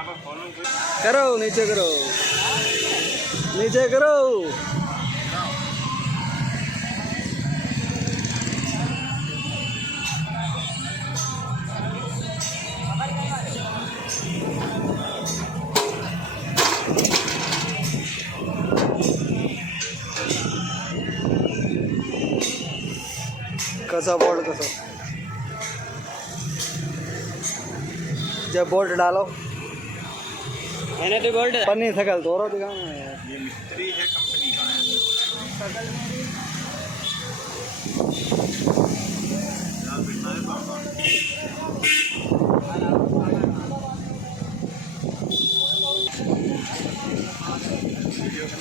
करो नीचे करो नीचे करो। कसा बोल्ट कसो जब बोल्ट डालो मैंने तो बोल्ट पन्नी सकल तोरो दिखाना है यार। ये मिस्त्री है कंपनी का है। यार बिठा है पापा।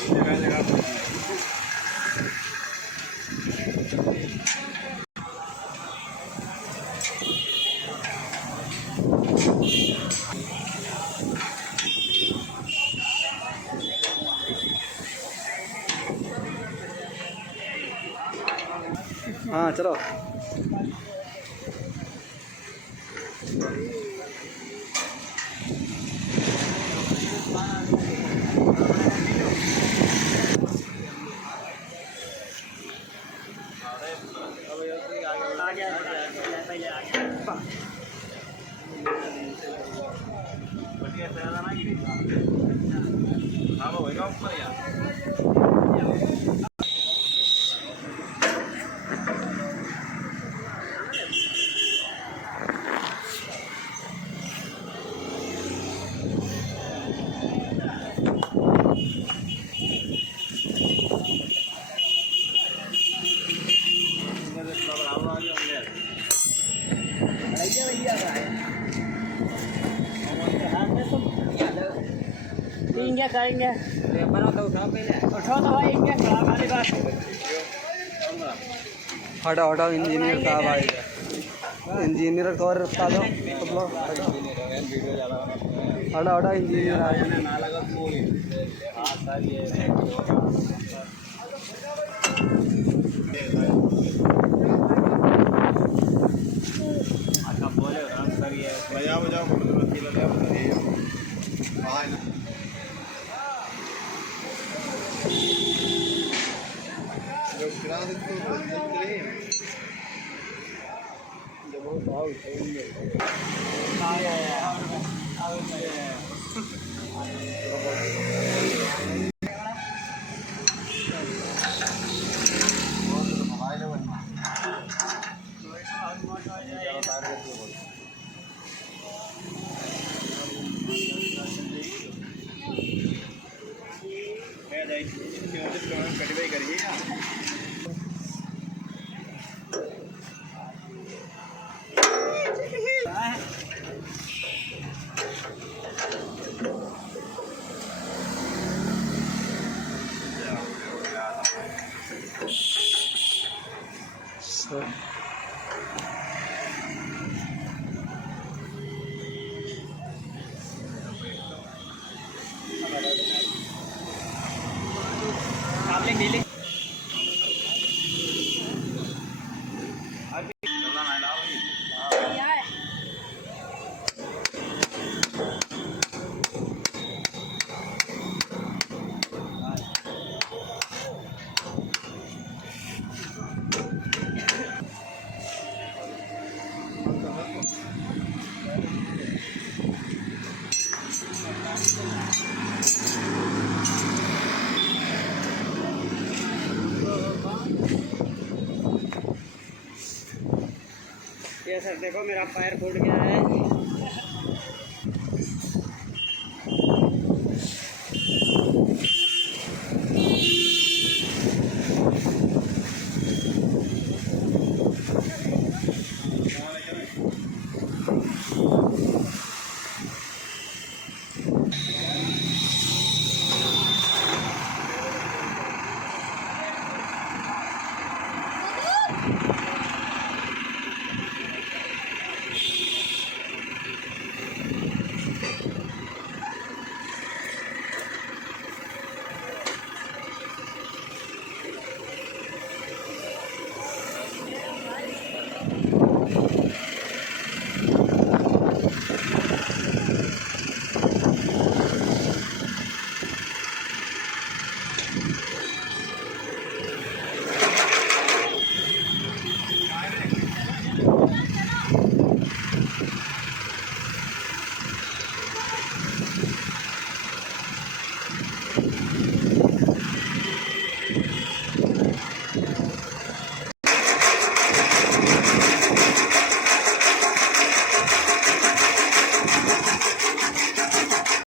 जगह जगह पर हाँ चलो इंगे करेंगे बना तो उठाओ पहले उठाओ तो भाई इंगे खड़ा वाली बात हटाओ हटाओ इंजीनियर साहब आएगा इंजीनियर तो और बता दो हटाओ हटाओ इंजीनियर आएगा ना लगा कोई हां सर ये अच्छा बोले राम सर ये बजाओ बजाओ वकील लगा बताइए हां जो गिरा दे तो बोलते जब वो भाव उठाएंगे आया नीले ये सर देखो मेरा पैर फूट गया है।